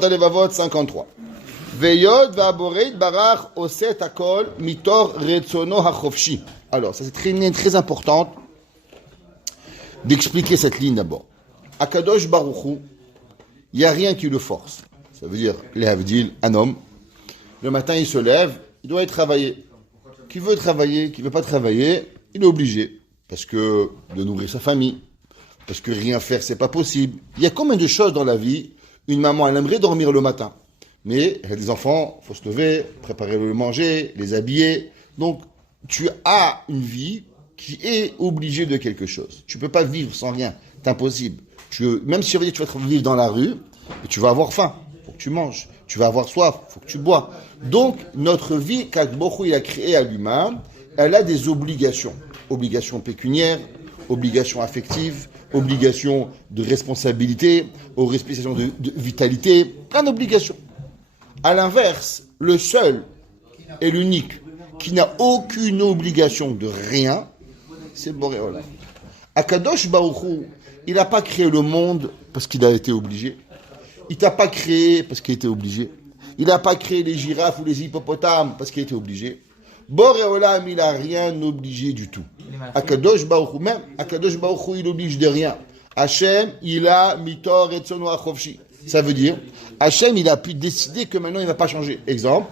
Alevavot 53. Veyod va'aboreit barach oset hakol mitor retzono hachofshi. Alors, ça c'est très importante d'expliquer cette ligne d'abord. Akadosh Baruch Hu, il n'y a rien qui le force. Ça veut dire, les Havdil, un homme, le matin il se lève, il doit aller travailler. Qui veut travailler, qui ne veut pas travailler, il est obligé. Parce que de nourrir sa famille, parce que rien faire, c'est pas possible. Il y a combien de choses dans la vie? Une maman, elle aimerait dormir le matin. Mais elle a des enfants, il faut se lever, préparer le manger, les habiller. Donc, tu as une vie qui est obligée de quelque chose. Tu ne peux pas vivre sans rien. C'est impossible. Même si tu vas vivre dans la rue, tu vas avoir faim. Il faut que tu manges. Tu vas avoir soif. Il faut que tu bois. Donc, notre vie, qu'Akboch il a créée à l'humain, elle a des obligations. Obligations pécuniaires, obligations affectives, obligations de responsabilité, obligations de vitalité, plein d'obligations. À l'inverse, le seul et l'unique qui n'a aucune obligation de rien, c'est Boré Olam. Akadosh Baruch Hu, il n'a pas créé le monde parce qu'il a été obligé. Il t'a pas créé parce qu'il était obligé. Il n'a pas créé les girafes ou les hippopotames parce qu'il était obligé. Boré Olam, il n'a rien obligé du tout. Akadosh Baruch Hu, même Akadosh Baruch Hu, il oblige de rien. Hachem, il a mitor etzono hachofshi. Ça veut dire, Hachem, il a pu décider que maintenant, il ne va pas changer. Exemple,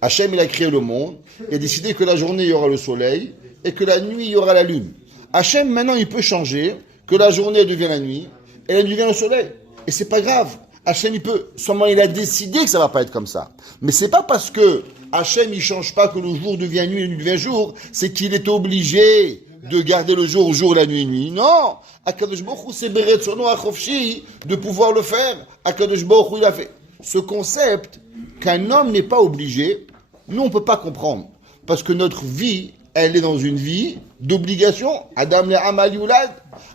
Hachem, il a créé le monde, il a décidé que la journée, il y aura le soleil, et que la nuit, il y aura la lune. Hachem, maintenant, il peut changer, que la journée devient la nuit, et la nuit devient le soleil. Et c'est pas grave. Hachem, il peut, seulement il a décidé que ça va pas être comme ça. Mais c'est pas parce que Hachem, il change pas que le jour devient nuit et la nuit devient jour, c'est qu'il est obligé de garder le jour, la nuit, nuit. Non! Akadosh Baruch Hu, c'est beretzono hachofshi de pouvoir le faire. Akadosh Baruch Hu, il a fait. Ce concept qu'un homme n'est pas obligé, nous, on peut pas comprendre. Parce que notre vie, elle est dans une vie d'obligation. Adam le Amal Yulad.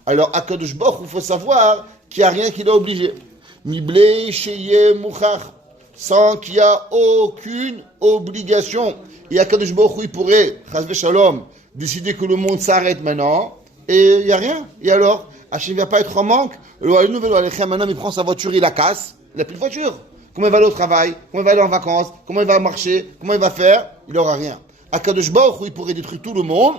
Alors, Akadosh Baruch Hu, il faut savoir qu'il n'y a rien qui l'a obligé. Miblei sheye muchach. Sans qu'il y a aucune obligation. Et Akadosh Baruch Hu, il pourrait, chas v'shalom, décider que le monde s'arrête maintenant, et il n'y a rien. Et alors, Hachem ne va pas être en manque. Maintenant, il prend sa voiture, il la casse, il n'a plus de voiture. Comment il va aller au travail? Comment il va aller en vacances? Comment il va marcher? Comment il va faire? Il n'aura rien. Akadosh Baruch Hu, il pourrait détruire tout le monde,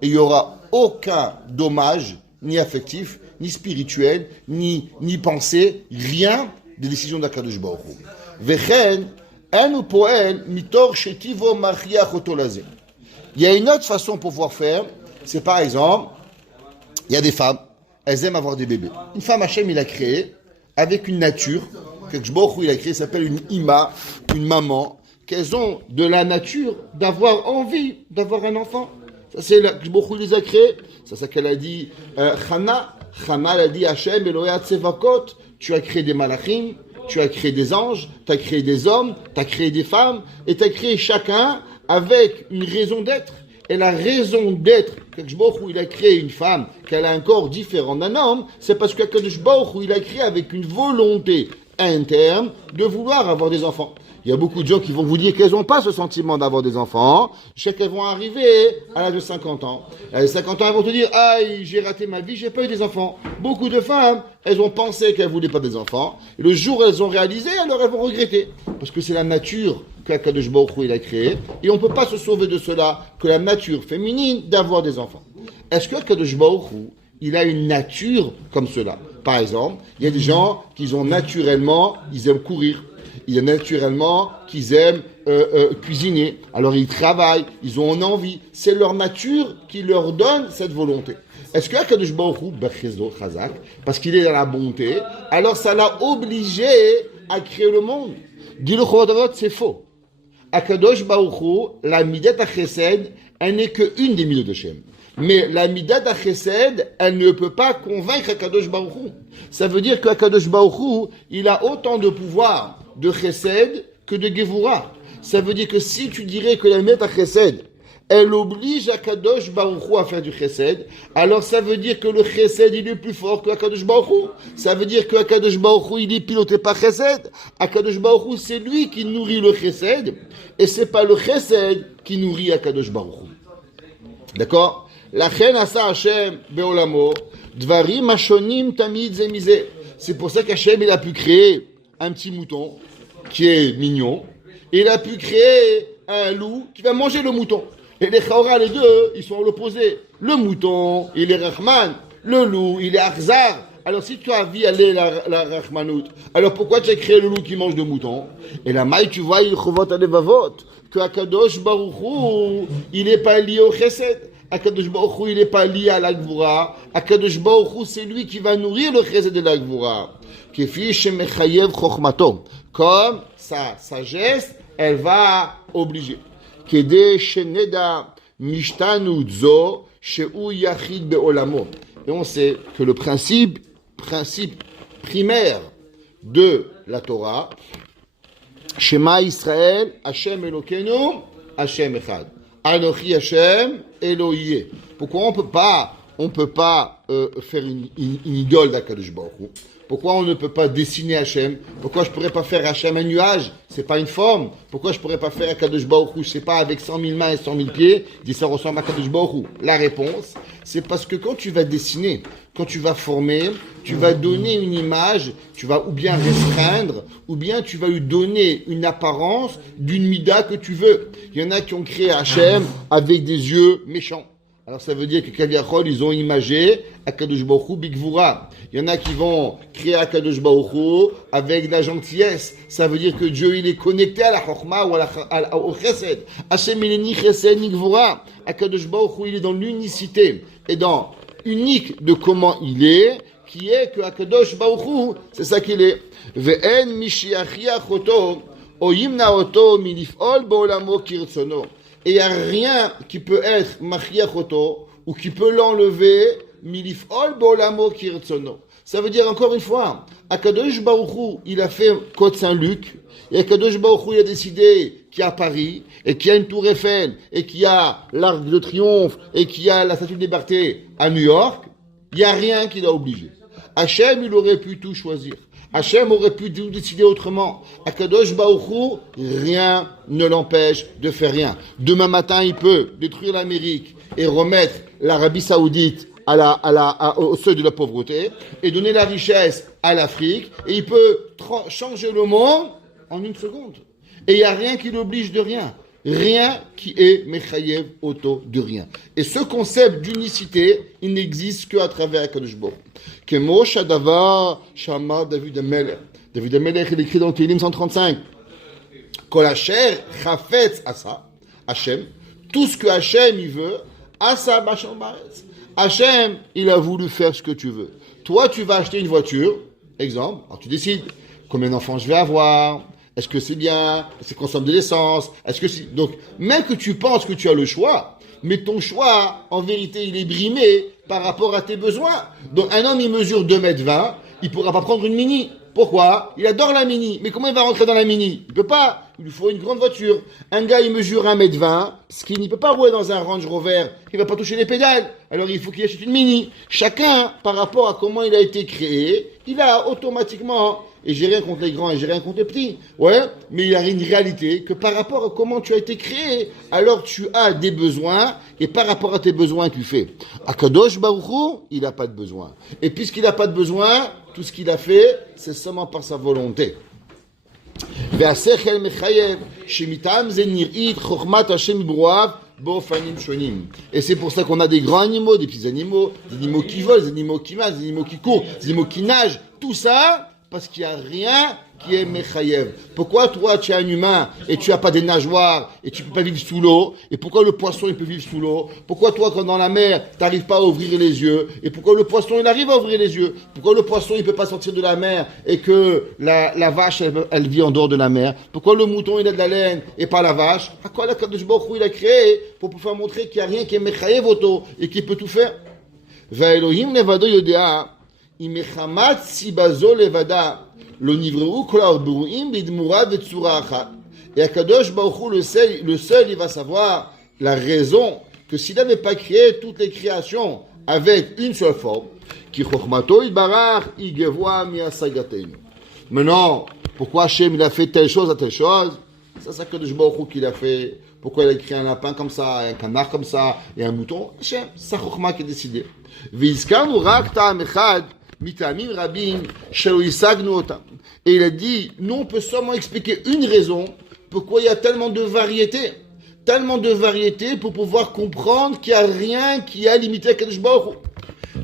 et il n'y aura aucun dommage, ni affectif, ni spirituel, ni pensée, rien des décisions d'Akadosh Baruch Hu. Vechen, en poel mitor shetivo machiach otolazé. Il y a une autre façon pour pouvoir faire, c'est par exemple, il y a des femmes, elles aiment avoir des bébés. Une femme, Hachem, il a créé, avec une nature, que Baruch Hu, il a créé, ça s'appelle une ima, une maman, qu'elles ont de la nature d'avoir envie d'avoir un enfant. Ça, c'est que Baruch Hu les a créés. C'est ça qu'elle a dit, Chana, elle a dit, Hachem, Elohei Tsevakot, tu as créé des malachim, tu as créé des anges, tu as créé des hommes, tu as créé des femmes, et tu as créé chacun avec une raison d'être. Et la raison d'être, Kadosh Baruch Hu, il a créé une femme, qu'elle a un corps différent d'un homme, c'est parce que Kadosh Baruch Hu, il a créé avec une volonté interne de vouloir avoir des enfants. Il y a beaucoup de gens qui vont vous dire qu'elles n'ont pas ce sentiment d'avoir des enfants. Je sais qu'elles vont arriver à l'âge de 50 ans. À l'âge de 50 ans, elles vont te dire « Aïe, j'ai raté ma vie, j'ai pas eu des enfants. » Beaucoup de femmes, elles ont pensé qu'elles voulaient pas des enfants. Et le jour où elles ont réalisé, alors elles vont regretter. Parce que c'est la nature qu'Akadosh Baruch Hu, il a créée. Et on ne peut pas se sauver de cela, que la nature féminine d'avoir des enfants. Est-ce que Akadosh Baruch Hu, il a une nature comme cela? Par exemple, il y a des gens qui ont naturellement, ils aiment courir. Il y a naturellement qu'ils aiment cuisiner. Alors ils travaillent, ils ont une envie. C'est leur nature qui leur donne cette volonté. Est-ce que Akadosh Baruch Hu, parce qu'il est dans la bonté, alors ça l'a obligé à créer le monde? Dis le Chovot, c'est faux. Akadosh Baruch Hu, la midat ha-chesed, elle n'est qu'une des midat d'Hachem. Mais la midat ha-chesed, elle ne peut pas convaincre Akadosh Baruch Hu. Ça veut dire qu'Akadosh Baruch Hu, il a autant de pouvoir de chesed que de gevura. Ça veut dire que si tu dirais que la midat ha-chesed, elle oblige Akadosh Baruch Hu à faire du chesed, alors ça veut dire que le chesed, il est plus fort que Akadosh Baruch Hu. Ça veut dire que Akadosh Baruch Hu, il est piloté par chesed. Akadosh Baruch Hu, c'est lui qui nourrit le chesed, et c'est pas le chesed qui nourrit Akadosh Baruch Hu. D'accord? La chen asa Hashem beolamo, dvarim ashonim tamid ze mize. C'est pour ça qu'Hachem, il a pu créer un petit mouton qui est mignon, et il a pu créer un loup qui va manger le mouton. Et les Chaora, les deux, ils sont à l'opposé. Le mouton, il est Rahman, le loup, il est Akhzar. Alors si tu as vu aller la Rahmanout, alors pourquoi tu as créé le loup qui mange le mouton? Et la maille, tu vois, il chovot alevavot, que Akadosh Baruch Hu, il n'est pas lié au Chesed. Akadosh Baruch Hu, il n'est pas lié à la Gvura. Akadosh Baruch Hu, c'est lui qui va nourrir le Chesed de la Gvura. Kefi shemechayev chokhmato. Comme sa sagesse, elle va obliger. Kede sheneda mishtanu dzo sheu yachid beolamo. Et on sait que le principe primaire de la Torah, Shema Israël, Hashem Elokeinu, Hashem Echad. Anochi Hashem Elohie. Pourquoi on peut pas faire une idole d'Akadosh Baruch Hu? Pourquoi on ne peut pas dessiner Hachem? Pourquoi je pourrais pas faire Hachem un nuage? C'est pas une forme. Pourquoi je pourrais pas faire Akadosh Baruch Hu, je sais pas, avec 100 000 mains et 100 000 pieds, dit ça ressemble à Akadosh Baruch Hu? La réponse, c'est parce que quand tu vas dessiner, quand tu vas former, tu vas donner une image, tu vas ou bien restreindre, ou bien tu vas lui donner une apparence d'une mida que tu veux. Il y en a qui ont créé Hachem avec des yeux méchants. Alors ça veut dire que Kaviachol, ils ont imagé Akadosh Baruch Hu Bigvura. Il y en a qui vont créer Akadosh Baruch Hu avec de la gentillesse. Ça veut dire que Dieu, il est connecté à la Chokhma ou au Chesed. Hashem, il est ni Chesed ni Gvura. Akadosh Baruch Hu, il est dans l'unicité et dans unique de comment il est, qui est que Akadosh Baruch Hu, c'est ça qu'il est. Ve'en mishiachiach oto, o yimna oto milif'ol bo'olamo kirtsono. Et il n'y a rien qui peut être machiachoto ou qui peut l'enlever milif'ol bo'olamo kirtsono. Ça veut dire encore une fois, Akadosh Baruch Hu, il a fait Côte Saint-Luc, et Akadosh Baruch Hu, il a décidé qu'il y a Paris, et qu'il y a une tour Eiffel, et qu'il y a l'Arc de Triomphe, et qu'il y a la Statue de Liberté à New York. Il n'y a rien qui l'a obligé. Hachem, il aurait pu tout choisir. Hachem aurait pu tout décider autrement. Akadosh Baruch Hu, rien ne l'empêche de faire rien. Demain matin, il peut détruire l'Amérique et remettre l'Arabie Saoudite au seuil de la pauvreté et donner la richesse à l'Afrique. Et il peut changer le monde en une seconde. Et il n'y a rien qui l'oblige de rien. Rien qui est Mechayev Oto de rien. Et ce concept d'unicité, il n'existe qu'à travers Akadosh Baruch Hu. Kemo Shadavar Shama David Amelech. David Amelech, il écrit dans Télim 135. Kol Asher Chafetz Asa, Hachem, tout ce que Hachem il veut, Asa Basham Baretz. Hachem, il a voulu faire ce que tu veux. Toi, tu vas acheter une voiture, exemple, alors tu décides combien d'enfants je vais avoir. Est-ce que c'est bien? Est-ce que ça consomme de l'essence? Est-ce que c'est... Donc, même que tu penses que tu as le choix, mais ton choix, en vérité, il est brimé par rapport à tes besoins. Donc, un homme, il mesure 2,20 m, il ne pourra pas prendre une Mini. Pourquoi? Il adore la Mini. Mais comment il va rentrer dans la Mini? Il ne peut pas. Il lui faut une grande voiture. Un gars, il mesure 1,20 m, parce qu'il ne peut pas rouler dans un Range Rover. Il ne va pas toucher les pédales. Alors, il faut qu'il achète une Mini. Chacun, par rapport à comment il a été créé, il a automatiquement... Et j'ai rien contre les grands et j'ai rien contre les petits. Ouais, mais il y a une réalité que par rapport à comment tu as été créé, alors tu as des besoins et par rapport à tes besoins, tu fais. Akadosh Baruch Hu, il n'a pas de besoin. Et puisqu'il n'a pas de besoin, tout ce qu'il a fait, c'est seulement par sa volonté. Et c'est pour ça qu'on a des grands animaux, des petits animaux, des animaux qui volent, des animaux qui marchent, des animaux qui courent, des animaux qui nagent. Tout ça, parce qu'il n'y a rien qui est Mechayev. Pourquoi toi tu es un humain et tu n'as pas des nageoires et tu ne peux pas vivre sous l'eau? Et pourquoi le poisson il peut vivre sous l'eau? Pourquoi toi quand dans la mer tu n'arrives pas à ouvrir les yeux? Et pourquoi le poisson il arrive à ouvrir les yeux? Pourquoi le poisson il ne peut pas sortir de la mer et que la vache elle vit en dehors de la mer? Pourquoi le mouton il a de la laine et pas la vache? À quoi la Kadosh Baruch Hu il a créé pour pouvoir montrer qu'il n'y a rien qui est Mechayev Oto et qui peut tout faire? Va Elohim levado yodea imechamat sibazo levada. Et Akadosh Baruch Hu, le seul, il va savoir la raison que s'il n'avait pas créé toutes les créations avec une seule forme, maintenant, pourquoi Hachem il a fait telle chose à telle chose? Ça, c'est Akadosh Baruch Hu qui l'a fait. Pourquoi il a créé un lapin comme ça, un canard comme ça, et un mouton? Hachem, c'est sa Chokhma qui a décidé. mitamim rabim shelo isagnu otam. Et il a dit, nous on peut seulement expliquer une raison pourquoi il y a tellement de variétés. Tellement de variétés pour pouvoir comprendre qu'il n'y a rien qui a limité à Kadosh Baruch Hu.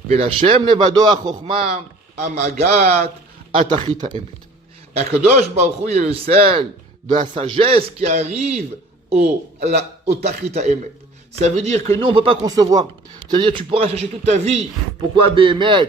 Velachem levado ha-chokhma amagat atachit ha-emet. Et Kadosh Baruch Hu, il est le seul de la sagesse qui arrive au tachit ha-emet. Ça veut dire que nous, on ne peut pas concevoir. Ça veut dire que tu pourras chercher toute ta vie. Pourquoi Béhémet,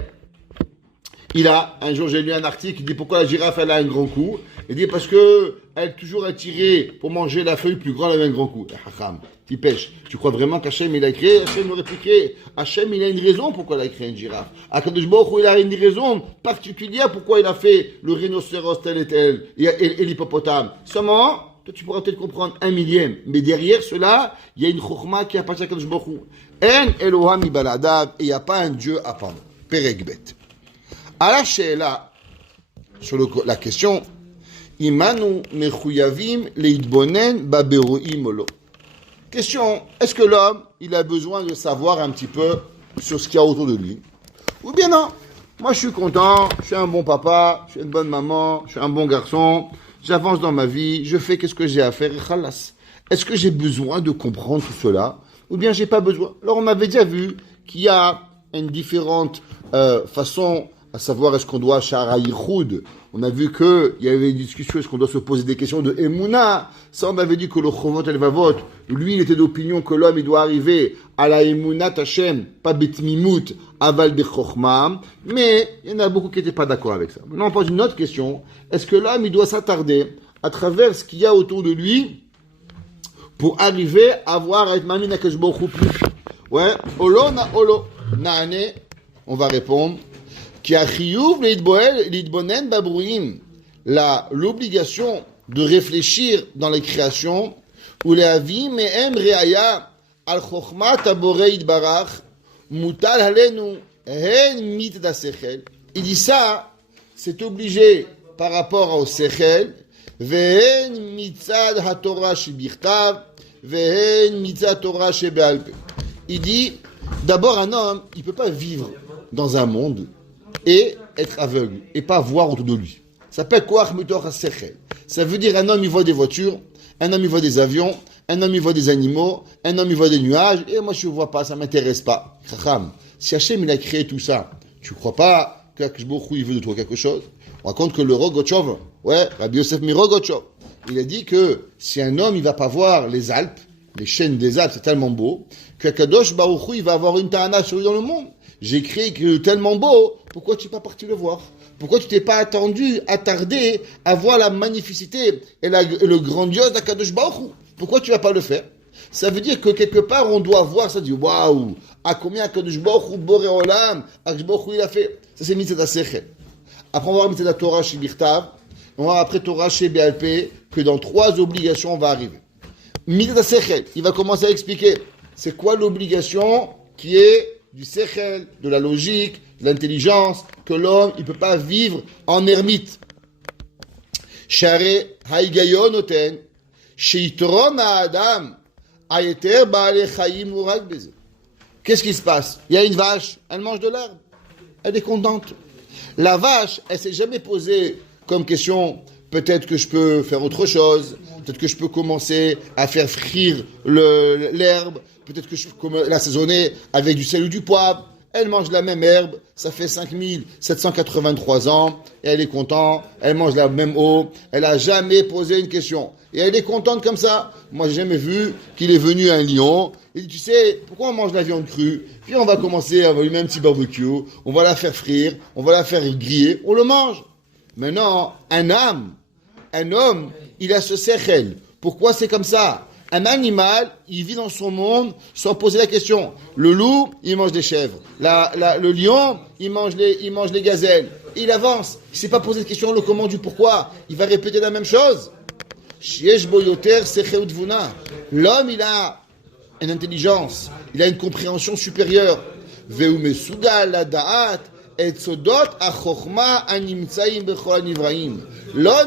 un jour j'ai lu un article qui dit pourquoi la girafe elle a un grand cou. Il dit parce que elle est toujours attirée pour manger la feuille plus grande avec un grand cou. Hacham, tu pêches. Tu crois vraiment qu'Hachem il a créé? Hachem l'aurait pu créer. Hachem il a une raison pourquoi il a créé une girafe. Akadosh Baruch Hu il a une raison particulière pourquoi il a fait le rhinocéros tel et tel et l'hippopotame. Seulement, toi tu pourras peut-être comprendre un millième. Mais derrière cela, il y a une chokhma qui appartient à Akadosh Baruch Hu. En Eloham ibaladav, et il n'y a pas un Dieu à part. Peregbet. Alors, sur la question, Imanu mechuyavim leidbonen baberoim olo. Question, est-ce que l'homme, il a besoin de savoir un petit peu sur ce qu'il y a autour de lui? Ou bien non? Moi, je suis content, je suis un bon papa, je suis une bonne maman, je suis un bon garçon, j'avance dans ma vie, je fais ce que j'ai à faire, et khalas. Est-ce que j'ai besoin de comprendre tout cela? Ou bien j'ai pas besoin? Alors, on avait déjà vu qu'il y a une différente façon à savoir est-ce qu'on doit Shara Yichud. On a vu qu'il y avait une discussion, est-ce qu'on doit se poser des questions de Emouna. Ça, on avait dit que le Chovot el-Vavot, lui, il était d'opinion que l'homme, il doit arriver à la Emouna Tachem, pas Betmimut, aval Bechochma. Mais il y en a beaucoup qui n'étaient pas d'accord avec ça. Maintenant, on pose une autre question. Est-ce que l'homme, il doit s'attarder à travers ce qu'il y a autour de lui pour arriver à voir à être Mamin Akash Baruch Hu plus? Ouais, Olo na Olo. Naane, on va répondre. Qui a chiyuv l'idbonen babrouim, l'obligation de réfléchir dans les créations, ou les avis me'em reaya al chokhmat aborei idbarach mutal halenu hen mit da sechel. Il dit ça, c'est obligé par rapport au sechel, vehen mitzad haTorah shebichtav, vehen mitzad Torah shebe'alpe. Il dit, d'abord un homme, il peut pas vivre dans un monde et être aveugle, et pas voir autour de lui. Ça s'appelle quoi? Ça veut dire un homme il voit des voitures, un homme il voit des avions, un homme il voit des animaux, un homme il voit des nuages, et moi je ne vois pas, ça ne m'intéresse pas. Si Hachem il a créé tout ça, tu ne crois pas qu'Akadosh Baruch Hu il veut de toi quelque chose? On raconte que le Rogochov, Rabbi Yosef Mirogochov, il a dit que si un homme il va pas voir les Alpes, les chaînes des Alpes, c'est tellement beau, qu'Akadosh Baruch Hu il va avoir une ta'ana sur lui dans le monde. J'ai créé que tellement beau, pourquoi tu n'es pas parti le voir? Pourquoi tu t'es pas attardé à voir la magnificité et le grandiose d'Akadosh Baruch Hu? Pourquoi tu vas pas le faire? Ça veut dire que quelque part on doit voir ça, dire waouh, à combien Akadosh Baruch Hu Boré Olam, Akadosh Baruch Hu il a fait. Ça c'est Mitzvah Sechel. Après on va voir Mitzvah Torah chez Birtav, on va voir après Torah chez Be'alpé, que dans 3 obligations on va arriver. Mitzvah Sechel, il va commencer à expliquer c'est quoi l'obligation qui est du sechel, de la logique, de l'intelligence, que l'homme, il ne peut pas vivre en ermite. Share haïgayon oten, sheitron ha'adam, ayeter ba'ale chayim urak beze. Qu'est-ce qui se passe? Il y a une vache, elle mange de l'herbe, elle est contente. La vache, elle s'est jamais posée comme question, peut-être que je peux faire autre chose, peut-être que je peux commencer à faire frire l'herbe, peut-être que je peux l'assaisonner avec du sel ou du poivre. Elle mange la même herbe, ça fait 5783 ans, et elle est contente, elle mange la même eau, elle n'a jamais posé une question. Et elle est contente comme ça. Moi, j'ai jamais vu qu'il est venu un lion, et dit, tu sais, pourquoi on mange la viande crue? Puis on va commencer à lui mettre un petit barbecue, on va la faire frire, on va la faire griller, on le mange. Maintenant, un homme, il a ce sechel. Pourquoi c'est comme ça? Un animal, il vit dans son monde sans poser la question. Le loup, il mange des chèvres. Le lion, il mange les gazelles. Il avance. Il ne s'est pas posé de question, le comment, du pourquoi. Il va répéter la même chose. L'homme, il a une intelligence. Il a une compréhension supérieure. L'homme,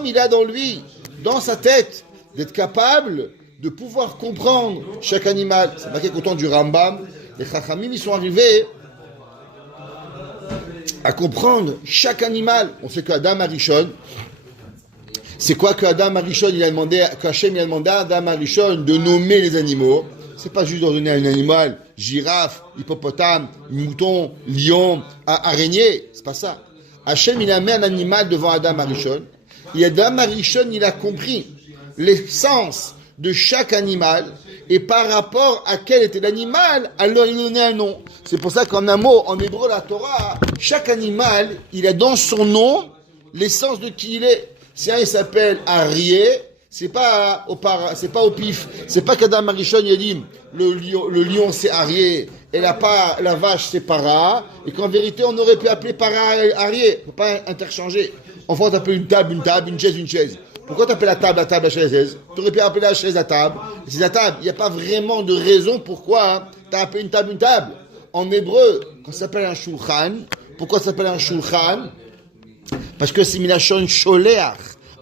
il a dans lui, dans sa tête, d'être capable de pouvoir comprendre chaque animal. C'est marqué qu'au temps du Rambam, les Chachamim, ils sont arrivés à comprendre chaque animal. On sait qu'Adam Arishon, c'est quoi qu'Adam Arishon, qu'Hachem il a demandé à Adam Arishon de nommer les animaux. C'est pas juste de donner à un animal, girafe, hippopotame, mouton, lion, araignée. C'est pas ça. Hachem, il a mis un animal devant Adam Arishon. Et Adam Arishon, il a compris l'essence de chaque animal. Et par rapport à quel était l'animal, alors il donnait un nom. C'est pour ça qu'en un mot, en hébreu, la Torah, chaque animal, il a dans son nom l'essence de qui il est. Si un il s'appelle Arié, c'est pas au pif. C'est pas qu'Adam Arishon il a dit le lion c'est Arié et la vache c'est Para, et qu'en vérité on aurait pu appeler Para Arié. On peut pas interchanger. En France, t'appelles une table, une chaise. Pourquoi t'appelles la table, la chaise? Tu aurais pu appeler la chaise la table. C'est la table. Il n'y a pas vraiment de raison pourquoi t'as appelé une table. En hébreu, quand ça s'appelle un shulchan, pourquoi ça s'appelle un shulchan? Parce que c'est Milachon Sholeach.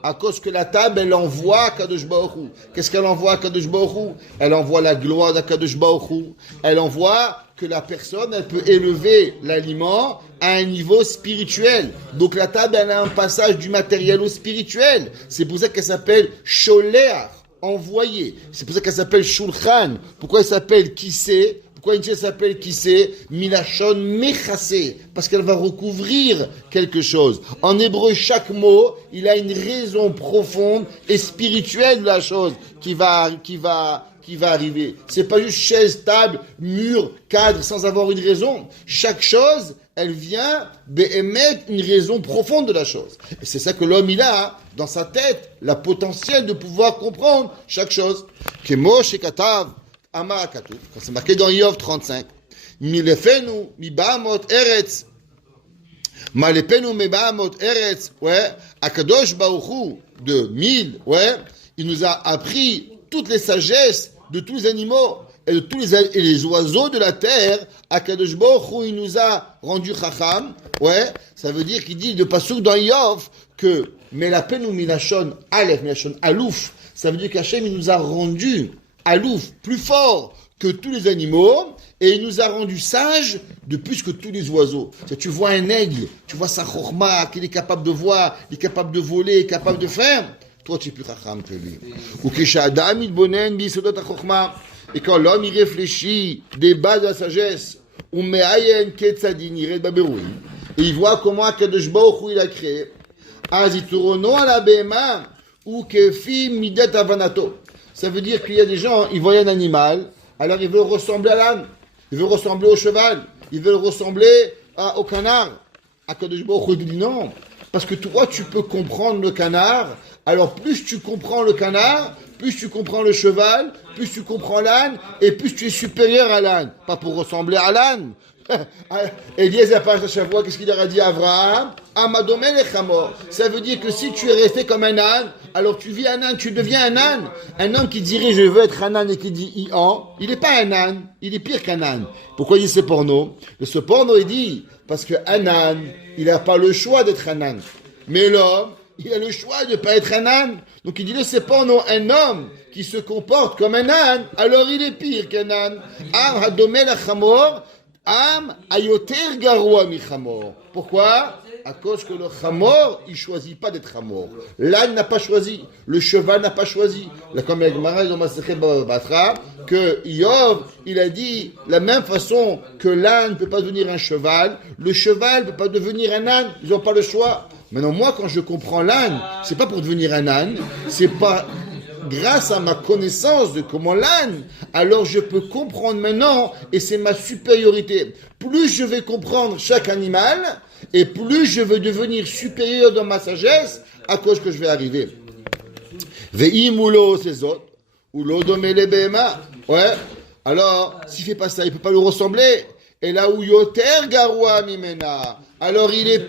À cause que la table, elle envoie Kadosh Baruch Hu. Qu'est-ce qu'elle envoie Kadosh Baruch Hu? Elle envoie la gloire d'Akadosh Baruch Hu. Elle envoie que la personne, elle peut élever l'aliment à un niveau spirituel. Donc la table, elle a un passage du matériel au spirituel. C'est pour ça qu'elle s'appelle Sholeach, envoyé. C'est pour ça qu'elle s'appelle Shulchan. Pourquoi elle s'appelle Kissé? Pourquoi une chaise s'appelle Kissé? Milachon Mechasé, parce qu'elle va recouvrir quelque chose. En hébreu, chaque mot, il a une raison profonde et spirituelle de la chose qui va arriver. C'est pas juste chaise, table, mur, cadre, sans avoir une raison. Chaque chose, elle vient émettre une raison profonde de la chose. Et c'est ça que l'homme, il a dans sa tête, la potentiel de pouvoir comprendre chaque chose. Kemo shekatav Amar Katouf, quand c'est marqué dans Yov 35, Milefenu, Mibahamot Eretz, Malepenu, Mibahamot Eretz, ouais, Akadosh Baruchu de 1000, ouais, il nous a appris toutes les sagesses de tous les animaux et de tous les oiseaux de la terre. Akadosh Baruchu, il nous a rendu Chacham, ouais, ça veut dire qu'il dit de Pasuk dans Yov que Melapenu Milachon Aleph, Milachon Alouf, ça veut dire qu'Hachem, il nous a rendu Alouf, plus fort que tous les animaux, et il nous a rendu sages de plus que tous les oiseaux. Tu vois un aigle, tu vois sa chorma, qu'il est capable de voir, il est capable de voler, il est capable de faire. Toi, tu es plus chacham que lui. Ou Adam il bonen bisodot chorma. Et quand l'homme il réfléchit des bases de la sagesse, ou me'ayen ketzadin ired baberouim, et il voit comment Akadosh Baruch Hu il a créé. Aziturono ala behema ou kefi midet avanato. Ça veut dire qu'il y a des gens, ils voient un animal, alors ils veulent ressembler à l'âne, ils veulent ressembler au cheval, ils veulent ressembler au canard. Akadosh Baruch Hu dit non, parce que toi tu peux comprendre le canard, alors plus tu comprends le canard, plus tu comprends le cheval, plus tu comprends l'âne, et plus tu es supérieur à l'âne. Pas pour ressembler à l'âne. Eliezer à chaque fois, qu'est-ce qu'il leur a dit à Abraham? Amadomel et Chamor. Ça veut dire que si tu es resté comme un âne, alors tu vis un âne, tu deviens un âne. Un homme qui dirait je veux être un âne et qui dit Ian, il n'est pas un âne, il est pire qu'un âne. Pourquoi il dit ce porno? Ce porno, il dit parce qu'un âne, il n'a pas le choix d'être un âne. Mais l'homme, il a le choix de ne pas être un âne. Donc il dit le porno, un homme qui se comporte comme un âne, alors il est pire qu'un âne. Am Hadomel et Chamor. Am ayoter garoua mi chamor. Pourquoi? À cause que le chamor, il choisit pas d'être chamor. L'âne n'a pas choisi. Le cheval n'a pas choisi. Là, comme avec Marais dans Masechet Batra, que Yov, il a dit, la même façon que l'âne ne peut pas devenir un cheval, le cheval ne peut pas devenir un âne. Ils n'ont pas le choix. Maintenant, moi, quand je comprends l'âne, c'est pas pour devenir un âne, c'est pas grâce à ma connaissance de comment l'âne, alors je peux comprendre maintenant, et c'est ma supériorité. Plus je vais comprendre chaque animal, et plus je vais devenir supérieur dans ma sagesse, à cause que je vais arriver. Ve'imulo sezot, ou l'odomele behema. Ouais. Alors, s'il fait pas ça, il peut pas lui ressembler. Et là où yoter garoua mimena, alors il est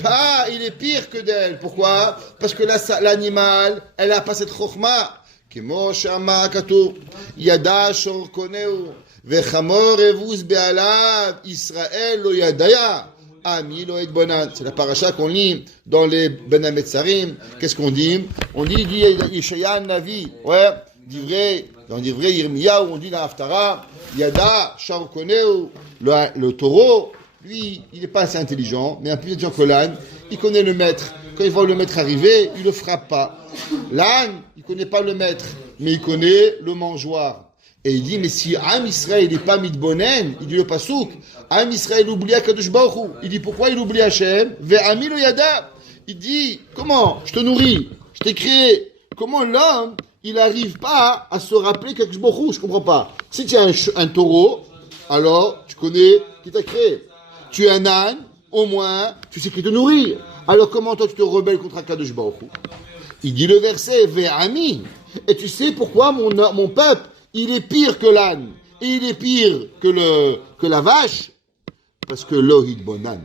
pire que d'elle. Pourquoi? Parce que là, l'animal, elle a pas cette chokhma. כמו שאמר כתוב, ידע שור קונהו, וחמור אבוס בעליו, ישראל לא ידע, עמי לא יתבונן. C'est la paracha qu'on lit dans les Ben Hametzarim. Qu'est-ce qu'on dit? On dit Yeshaya Navi, ouais, dans Divrei Yirmiyahu, on dit dans Haftara, Yada shor koneu, le taureau, lui, il n'est pas assez intelligent, mais un plus intelligent que l'âne, il connaît le maître. Quand il voit le maître arriver, il ne le frappe pas. L'âne, il ne connaît pas le maître, mais il connaît le mangeoire. Et il dit, mais si Am Israël n'est pas mitbonen, il dit le pasouk, Am Israël oublie Akadosh Baruch Hu. Il dit, pourquoi il oublie Hachem? Ve'ami lo yada. Il dit, comment? Je te nourris, je t'ai créé. Comment l'homme, il n'arrive pas à se rappeler Akadosh Baruch Hu? Je ne comprends pas. Si tu es un taureau, alors tu connais qui t'a créé. Tu es un âne, au moins, tu sais qui te nourrit. Alors comment toi tu te rebelles contre Akadosh Baruch Hu? Il dit le verset, Ve'ami. Et tu sais pourquoi mon peuple, il est pire que l'âne, et il est pire que la vache, parce que l'ohid bonan,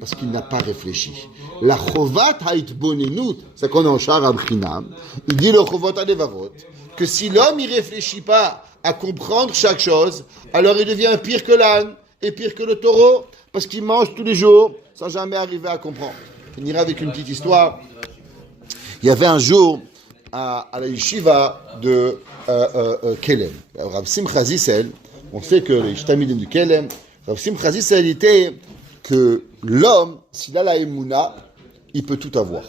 parce qu'il n'a pas réfléchi. La chovat haït bonenut, c'est qu'on est en char abchinam, il dit le chovat alevavot, que si l'homme il réfléchit pas à comprendre chaque chose, alors il devient pire que l'âne, et pire que le taureau, parce qu'il mange tous les jours, sans jamais arriver à comprendre. Je finirai avec une petite histoire. Il y avait un jour, à la yeshiva de Kelem. Rav Simcha Zissel, on sait que les Shtamidim du Kelem, Rav Simcha Zissel était que l'homme, s'il a la Emouna, il peut tout avoir.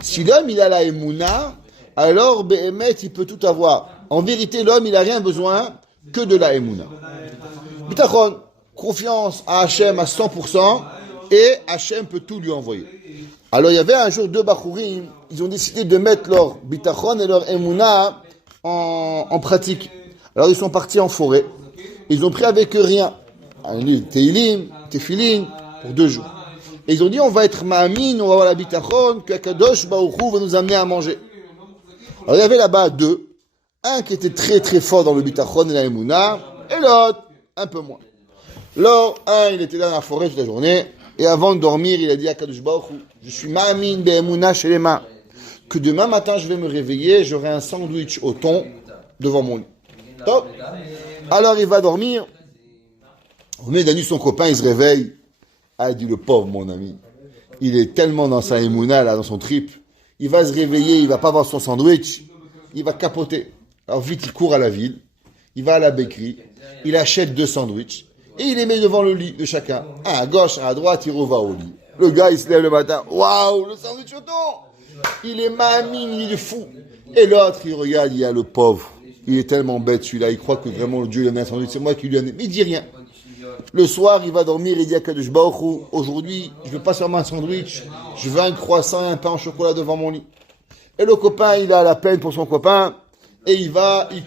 Si l'homme, il a la Emouna, alors, Behemet, il peut tout avoir. En vérité, l'homme, il n'a rien besoin que de la Emouna. Bitachon, confiance à Hachem à 100%, et Hachem peut tout lui envoyer. Alors, il y avait un jour deux Bachourim, ils ont décidé de mettre leur bitachon et leur emuna en pratique. Alors, ils sont partis en forêt. Ils ont pris avec eux rien. Teilim, Tefilin, pour 2 jours. Et ils ont dit, on va être ma'amin, on va avoir la bitachon, que Kadosh Baruch Hu va nous amener à manger. Alors, il y avait là-bas 2. Un qui était très très fort dans le bitachon et la emuna, et l'autre, un peu moins. Alors, un, il était dans la forêt toute la journée. Et avant de dormir, il a dit à Kadosh Baruch Hu, je suis ma'amin be'emunah shelema, que demain matin je vais me réveiller, j'aurai un sandwich au thon devant mon lit. Top. Alors il va dormir. Au milieu de la nuit, son copain, il se réveille. Ah, il dit, le pauvre, mon ami, il est tellement dans sa émouna, là, dans son trip, il va se réveiller, il va pas avoir son sandwich, il va capoter. Alors vite, il court à la ville, il va à la bakerie, il achète 2 sandwichs, et il les met devant le lit de chacun. Un à gauche, un à droite, il va au lit. Le gars, il se lève le matin. Waouh, le sandwich au thon! Il est mamine, il est fou. Et l'autre, il regarde, il y a le pauvre. Il est tellement bête, celui-là. Il croit que vraiment le Dieu lui a donné un sandwich. C'est moi qui lui ai donné. Mais il dit rien. Le soir, il va dormir, il dit à Kadosh Baruch Hu, aujourd'hui, je veux pas seulement un sandwich, je veux un croissant et un pain au chocolat devant mon lit. Et le copain, il a la peine pour son copain. Et il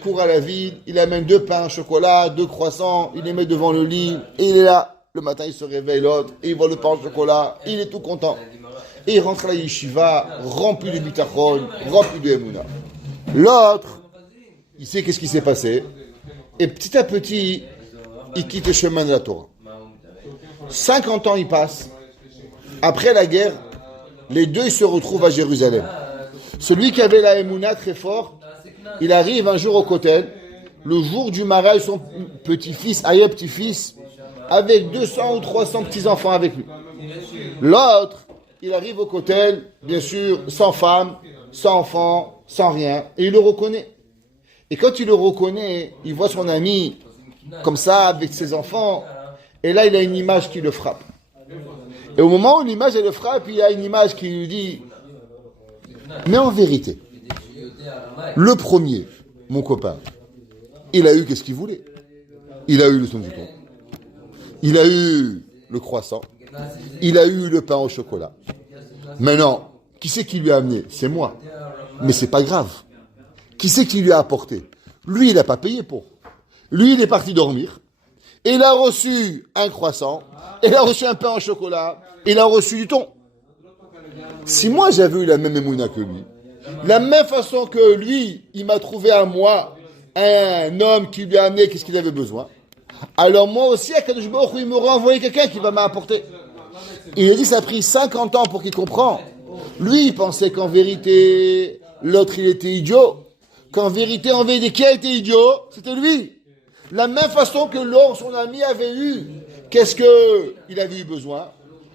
court à la ville, il amène 2 pains au chocolat, 2 croissants, il les met devant le lit, et il est là. Le matin, il se réveille, l'autre, et il voit le pain au chocolat, il est tout content. Et il rentre à la yeshiva, rempli de bitachon, rempli de emuna. L'autre, il sait qu'est-ce qui s'est passé, et petit à petit, il quitte le chemin de la Torah. 50 ans, il passe. Après la guerre, les 2 se retrouvent à Jérusalem. Celui qui avait la emuna très fort, il arrive un jour au Kotel, le jour du mariage, son petit-fils, Aïe petit-fils, avec 200 ou 300 petits-enfants avec lui. L'autre, il arrive au Kotel, bien sûr, sans femme, sans enfant, sans rien, et il le reconnaît. Et quand il le reconnaît, il voit son ami comme ça, avec ses enfants, et là, il a une image qui le frappe. Et au moment où l'image, elle le frappe, il y a une image qui lui dit, mais en vérité, le premier, mon copain, il a eu qu'est-ce qu'il voulait. Il a eu le son du thon. Il a eu le croissant. Il a eu le pain au chocolat. Maintenant, qui c'est qui lui a amené? C'est moi. Mais c'est pas grave. Qui c'est qui lui a apporté? Lui, il n'a pas payé pour. Lui, il est parti dormir. Et il a reçu un croissant. Et il a reçu un pain au chocolat. Et il a reçu du thon. Si moi, j'avais eu la même émouna que lui, la même façon que lui, il m'a trouvé à moi un homme qui lui a amené qu'est-ce qu'il avait besoin. Alors moi aussi, à Kadosh Baruch Hu, il m'aurait envoyé quelqu'un qui va m'apporter. Il a dit, ça a pris 50 ans pour qu'il comprenne. Lui, il pensait qu'en vérité, l'autre, il était idiot. Qu'en vérité, en vérité, qui a été idiot? C'était lui. La même façon que l'or, son ami, avait eu. Qu'est-ce qu'il avait eu besoin?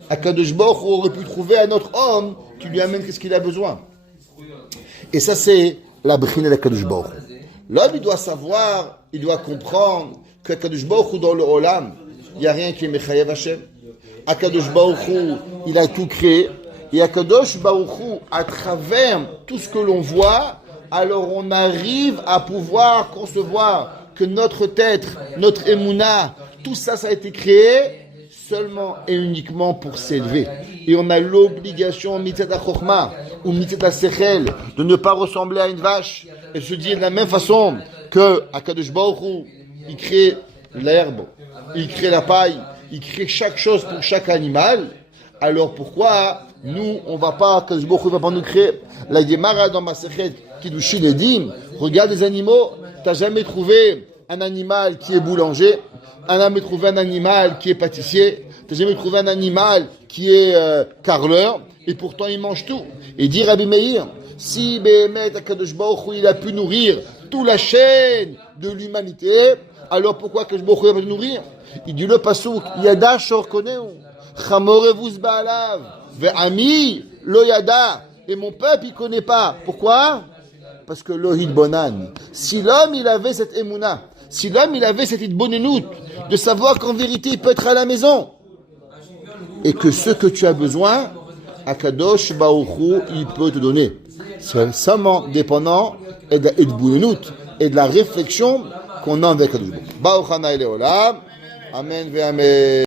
À Kadosh Baruch Hu aurait pu trouver un autre homme qui lui amène qu'est-ce qu'il a besoin. Et ça, c'est la brina de Kadosh Baruch Hu. L'homme, il doit savoir, il doit comprendre que Kadosh Baruch Hu dans le Olam, il n'y a rien qui est Mechayev Hashem. Akadosh Baruch Hu, il a tout créé. Et Akadosh Baruch Hu, à travers tout ce que l'on voit, alors on arrive à pouvoir concevoir que notre tête, notre émouna, tout ça, ça a été créé seulement et uniquement pour s'élever. Et on a l'obligation, mitzat ha-chokhma ou mitzat ha-sechel, de ne pas ressembler à une vache. Et se dire de la même façon que Akadosh Baruch Hu, il crée l'herbe, il crée la paille, il crée chaque chose pour chaque animal. Alors pourquoi nous, on va pas, Akadosh Baruch Hu va pas nous créer? La Gemara dans Masechet Kiddushin Edim, regarde les animaux, t'as jamais trouvé un animal qui est boulanger, t'as jamais trouvé un animal qui est pâtissier, t'as jamais trouvé un animal qui est carreleur, et pourtant il mange tout. Et dit Rabbi Meir, si Behemet Akadosh Baruch Hu, il a pu nourrir toute la chaîne de l'humanité, alors pourquoi Akadosh Baruch Hu a pu nourrir? Il dit le pasouk, Yada Shor Koneu, Chamorevus Baalav, Ve'ami Lo Yada, et mon peuple il connaît pas. Pourquoi? Parce que Lohid Bonan, si l'homme il avait cette émouna, si l'homme il avait cette idbonenout, de savoir qu'en vérité il peut être à la maison, et que ce que tu as besoin, Akadosh Baruch Hu, il peut te donner. C'est seulement dépendant de la idbonenout et de la réflexion qu'on a avec Akadosh Baruch Hu. Baruch Hana Eleolam. Amen ve amen.